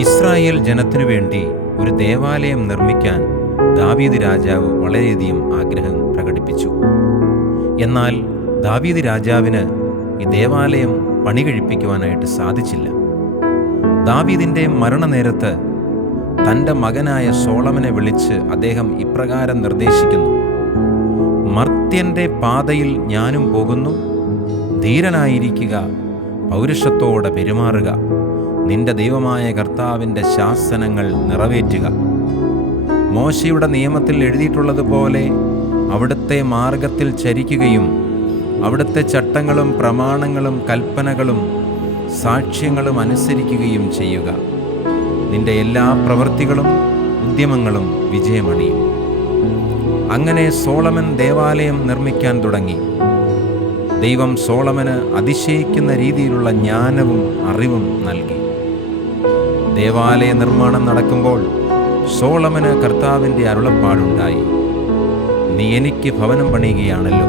Israel ജനത്തിനു വേണ്ടി ഒരു ദേവാലയം നിർമ്മിക്കാൻ ദാവീദ് രാജാവ് വളരെയധികം ആഗ്രഹം പ്രകടിപ്പിച്ചു. എന്നാൽ ദാവീദ് രാജാവിന് ഈ ദേവാലയം പണി കഴിപ്പിക്കുവാനായിട്ട് സാധിച്ചില്ല. ദാവീദിൻ്റെ മരണനേരത്ത് തൻ്റെ മകനായ സോളമനെ വിളിച്ച് അദ്ദേഹം ഇപ്രകാരം നിർദ്ദേശിക്കുന്നു: മർത്യൻ്റെ പാതയിൽ ഞാനും പോകുന്നു, ധീരനായിരിക്കുക, പൗരുഷത്തോടെ പെരുമാറുക, നിന്റെ ദൈവമായ കർത്താവിൻ്റെ ശാസനങ്ങൾ നിറവേറ്റുക. മോശയുടെ നിയമത്തിൽ എഴുതിയിട്ടുള്ളതുപോലെ അവിടുത്തെ മാർഗത്തിൽ ചരിക്കുകയും അവിടുത്തെ ചട്ടങ്ങളും പ്രമാണങ്ങളും കൽപ്പനകളും സാക്ഷ്യങ്ങളും അനുസരിക്കുകയും ചെയ്യുക. നിന്റെ എല്ലാ പ്രവൃത്തികളും ഉദ്യമങ്ങളും വിജയമണിയും. അങ്ങനെ സോളമൻ ദേവാലയം നിർമ്മിക്കാൻ തുടങ്ങി. ദൈവം സോളമന് അതിശയിക്കുന്ന രീതിയിലുള്ള ജ്ഞാനവും അറിവും നൽകി. ദേവാലയ നിർമ്മാണം നടക്കുമ്പോൾ സോളമന് കർത്താവിൻ്റെ അരുളപ്പാടുണ്ടായി: നീ എനിക്ക് ഭവനം പണിയുകയാണല്ലോ,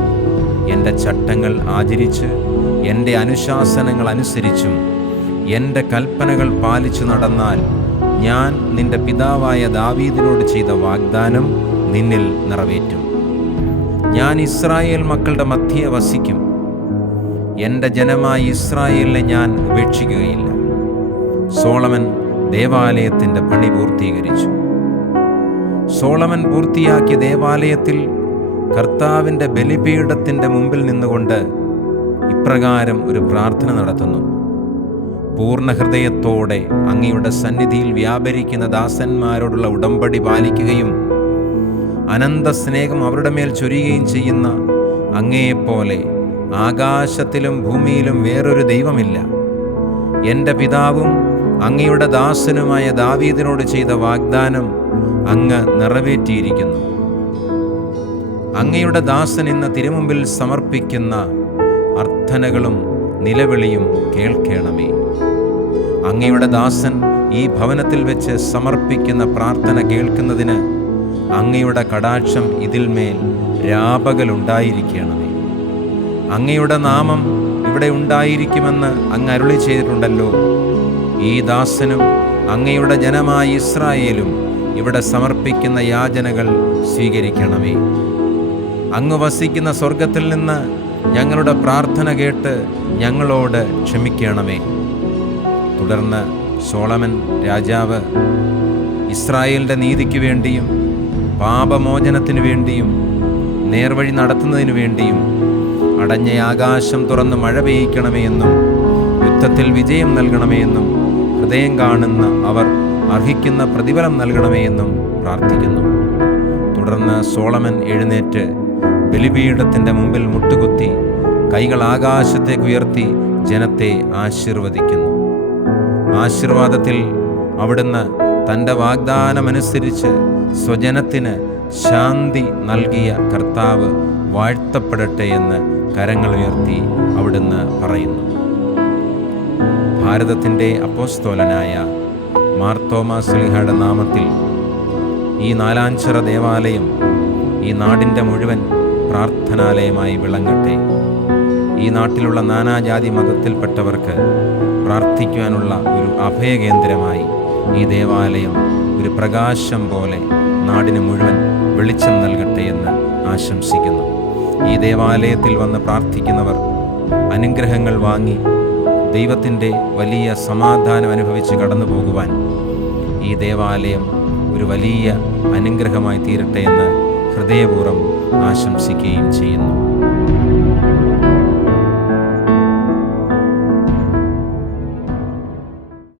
എൻ്റെ ചട്ടങ്ങൾ ആചരിച്ച് എൻ്റെ അനുശാസനങ്ങൾ അനുസരിച്ചും എൻ്റെ കൽപ്പനകൾ പാലിച്ചു നടന്നാൽ ഞാൻ നിന്റെ പിതാവായ ദാവീദിനോട് ചെയ്ത വാഗ്ദാനം നിന്നിൽ നിറവേറ്റും. ഞാൻ ഇസ്രായേൽ മക്കളുടെ മധ്യേ വസിക്കും. എൻ്റെ ജനമായ ഇസ്രായേലിനെ ഞാൻ ഉപേക്ഷിക്കുകയില്ല. സോളമൻ ദേവാലയത്തിൻ്റെ പണി പൂർത്തീകരിച്ചു. സോളമൻ പൂർത്തിയാക്കിയ ദേവാലയത്തിൽ കർത്താവിൻ്റെ ബലിപീഠത്തിൻ്റെ മുമ്പിൽ നിന്നുകൊണ്ട് ഇപ്രകാരം ഒരു പ്രാർത്ഥന നടത്തുന്നു: പൂർണ്ണ ഹൃദയത്തോടെ അങ്ങയുടെ സന്നിധിയിൽ വ്യാപരിക്കുന്ന ദാസന്മാരോടുള്ള ഉടമ്പടി പാലിക്കുകയും അനന്ത സ്നേഹം അവരുടെ മേൽ ചൊരിയുകയും ചെയ്യുന്ന അങ്ങയെപ്പോലെ ആകാശത്തിലും ഭൂമിയിലും വേറൊരു ദൈവമില്ല. എൻ്റെ പിതാവും അങ്ങയുടെ ദാസനുമായ ദാവീദിനോട് ചെയ്ത വാഗ്ദാനം അങ്ങ് നിറവേറ്റിയിരിക്കുന്നു. അങ്ങയുടെ ദാസൻ ഇന്ന് തിരുമുമ്പിൽ സമർപ്പിക്കുന്ന അർത്ഥനകളും നിലവിളിയും കേൾക്കണമേ. അങ്ങയുടെ ദാസൻ ഈ ഭവനത്തിൽ വെച്ച് സമർപ്പിക്കുന്ന പ്രാർത്ഥന കേൾക്കുന്നതിന് അങ്ങയുടെ കടാക്ഷം ഇതിൽമേൽ രാപകലുണ്ടായിരിക്കണമേ. അങ്ങയുടെ നാമം ഇവിടെ ഉണ്ടായിരിക്കുമെന്ന് അങ്ങ് അരുളി ചെയ്തിട്ടുണ്ടല്ലോ. ഈ ദാസനും അങ്ങയുടെ ജനമായ ഇസ്രായേലും ഇവിടെ സമർപ്പിക്കുന്ന യാചനകൾ സ്വീകരിക്കണമേ. അങ്ങ് വസിക്കുന്ന സ്വർഗത്തിൽ നിന്ന് ഞങ്ങളുടെ പ്രാർത്ഥന കേട്ട് ഞങ്ങളോട് ക്ഷമിക്കണമേ. തുടർന്ന് സോളമൻ രാജാവ് ഇസ്രായേലിൻ്റെ നീതിക്ക് വേണ്ടിയും പാപമോചനത്തിനു വേണ്ടിയും നേർവഴി നടത്തുന്നതിനു വേണ്ടിയും അടഞ്ഞ ആകാശം തുറന്ന് മഴ പെയ്യിക്കണമേ എന്നും യുദ്ധത്തിൽ വിജയം നൽകണമേ എന്നും ഹൃദയം കാണുന്ന അവർ അർഹിക്കുന്ന പ്രതിഫലം നൽകണമേ എന്നും പ്രാർത്ഥിക്കുന്നു. തുടർന്ന് സോളമൻ എഴുന്നേറ്റ് ബലിപീഠത്തിൻ്റെ മുമ്പിൽ മുട്ടുകുത്തി കൈകൾ ആകാശത്തേക്ക് ഉയർത്തി ജനത്തെ ആശീർവദിക്കുന്നു. ആശീർവാദത്തിൽ അവിടുന്ന് തൻ്റെ വാഗ്ദാനമനുസരിച്ച് സ്വജനത്തിന് ശാന്തി നൽകിയ കർത്താവ് വാഴ്ത്തപ്പെടട്ടെ എന്ന് കരങ്ങളുയർത്തി അവിടുന്ന് പറയുന്നു. ഭാരതത്തിൻ്റെ അപ്പോസ്തോലനായ മാർത്തോമാ ശ്ലീഹായുടെ നാമത്തിൽ ഈ നാലാഞ്ചിറ ദേവാലയം ഈ നാടിൻ്റെ മുഴുവൻ പ്രാർത്ഥനാലയമായി വിളങ്ങട്ടെ. ഈ നാട്ടിലുള്ള നാനാജാതി മതത്തിൽപ്പെട്ടവർക്ക് പ്രാർത്ഥിക്കുവാനുള്ള ഒരു അഭയകേന്ദ്രമായി ഈ ദേവാലയം ഒരു പ്രകാശം പോലെ നാടിന് മുഴുവൻ വെളിച്ചം നൽകട്ടെ എന്ന് ആശംസിക്കുന്നു. ഈ ദേവാലയത്തിൽ വന്ന് പ്രാർത്ഥിക്കുന്നവർ അനുഗ്രഹങ്ങൾ വാങ്ങി ദൈവത്തിൻ്റെ വലിയ സമാധാനം അനുഭവിച്ച് കടന്നു പോകുവാൻ ഈ ദേവാലയം ഒരു വലിയ അനുഗ്രഹമായി തീരട്ടെ എന്ന് ഹൃദയപൂർവ്വം ആശംസിക്കുകയും ചെയ്യുന്നു.